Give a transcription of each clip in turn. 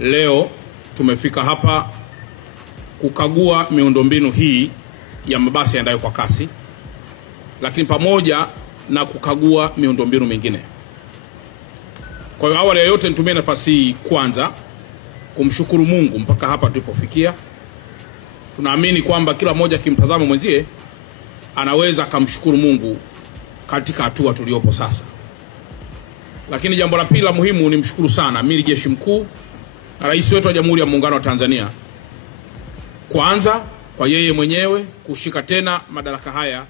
Leo tumefika hapa kukagua miundombinu hii ya mabasi yaendayo kwa kasi, lakini pamoja na kukagua miundombinu mingine. Kwa hiyo awali ya yote nitumie nafasi hii kwanza kumshukuru Mungu mpaka hapa tulipofikia. Tunaamini kwamba kila mmoja kimtazama mwenzie anaweza kumshukuru Mungu katika hatua tuliopo sasa. Lakini jambo la pili la muhimu ni mshukuru sana Amiri Jeshi Mkuu na Rais wetu wa Jamhuri ya Muungano wa Tanzania, kwanza kwa yeye mwenyewe kushika tena madaraka haya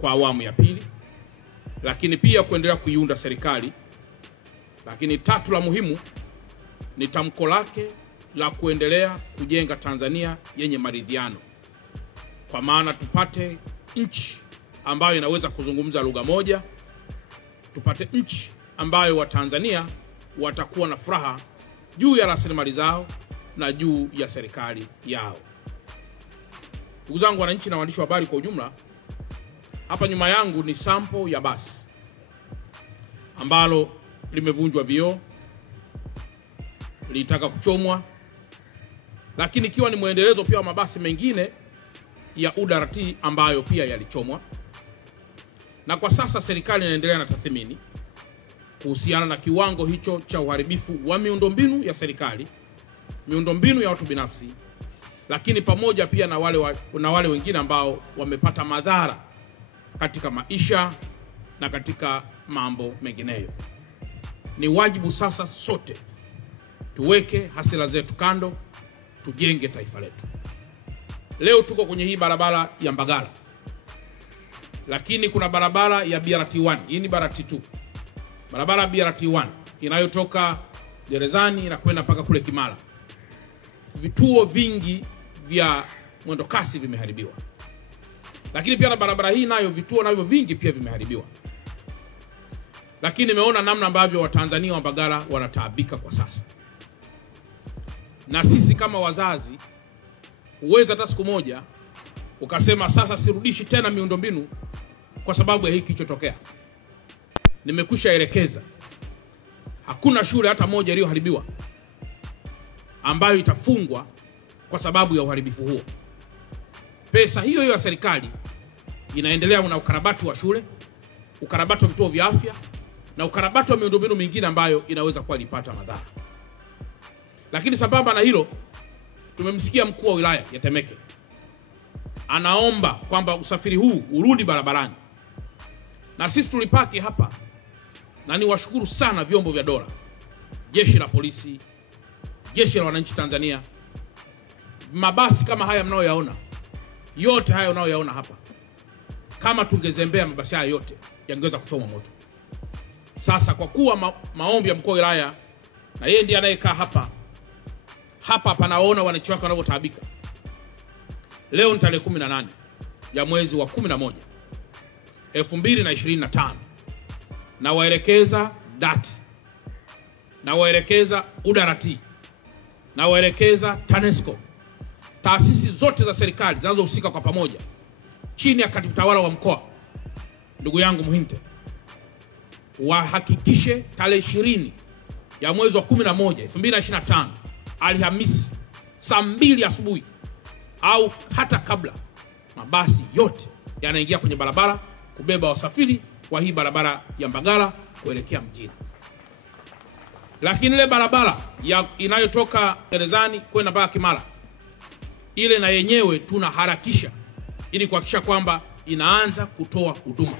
kwa awamu ya pili, lakini pia kuendelea kuiunda serikali. Lakini tatu la muhimu ni tamko lake la kuendelea kujenga Tanzania yenye maridhiano, kwa maana tupate nchi ambayo inaweza kuzungumza lugha moja, tupate nchi ambayo Watanzania watakuwa na furaha juu ya rasilimali zao na juu ya serikali yao. Ndugu zangu wananchi na waandishi wa habari kwa ujumla, hapa nyuma yangu ni sample ya basi ambalo limevunjwa vioo, litaka kuchomwa, lakini ikiwa ni muendelezo pia wa mabasi mengine ya UDART ambayo pia yalichomwa. Na kwa sasa serikali inaendelea na tathmini kuhusiana na kiwango hicho cha uharibifu wa miundombinu ya serikali, miundombinu ya watu binafsi, lakini pamoja pia na wale wengine ambao wamepata madhara katika maisha na katika mambo mengineyo. Ni wajibu sasa sote tuweke hasira zetu kando, tujenge taifa letu. Leo tuko kwenye hii barabara ya Mbagala, lakini kuna barabara ya BRT1, hii ni BRT2. Barabara ya BRT1 inayotoka Gerezani na kwenda mpaka kule Kimara. Vituo vingi vya mwendo kasi vimeharibiwa. Lakini pia na barabara hii nayo vituo navyo vingi pia vimeharibiwa. Lakini nimeona namna ambavyo Watanzania wa Mbagala wanataabika kwa sasa. Na sisi kama wazazi, uweza hata siku moja ukasema sasa sirudishi tena miundombinu kwa sababu ya hiki kilichotokea. Nimekwisha elekeza hakuna shule hata moja iliyoharibiwa ambayo itafungwa kwa sababu ya uharibifu huo. Pesa hiyo ya serikali inaendelea na ukarabati wa shule, ukarabati wa vituo vya afya na ukarabati wa miundombinu mingine ambayo inaweza kuwa ilipata madhara. Lakini sambamba na hilo, tumemsikia mkuu wa wilaya ya Temeke anaomba kwamba usafiri huu urudi barabarani. Na sisi tulipaki hapa, na ni washukuru sana vyombo vya dola, jeshi la polisi, jeshi la wananchi Tanzania. Mabasi kama haya mnayoyaona, yote haya unayoyaona hapa, kama tungezembea mabasi haya yote yangeweza kuchoma moto. Sasa kwa kuwa maombi ya mkuu wa wilaya, na yeye ndiye anayekaa hapa panaona wananchi wake wanavyotaabika. Leo ni tarehe 18 ya mwezi wa 11 2025, na waelekeza DART, na waelekeza UDART, na waelekeza TANESCO, taasisi zote za serikali zinazohusika kwa pamoja chini ya katibu tawala wa mkoa ndugu yangu Muhinte, wahakikishe tarehe 20 ya mwezi wa 11 2025 Alhamisi saa 2 asubuhi au hata kabla, mabasi yote yanaingia kwenye barabara kubeba wasafiri kwa hii barabara ya Mbagala kuelekea mjini. Lakini ile barabara inayotoka Gerezani kwenda mpaka Kimara, ile na yenyewe tunaharakisha ili kuhakikisha kwamba inaanza kutoa huduma.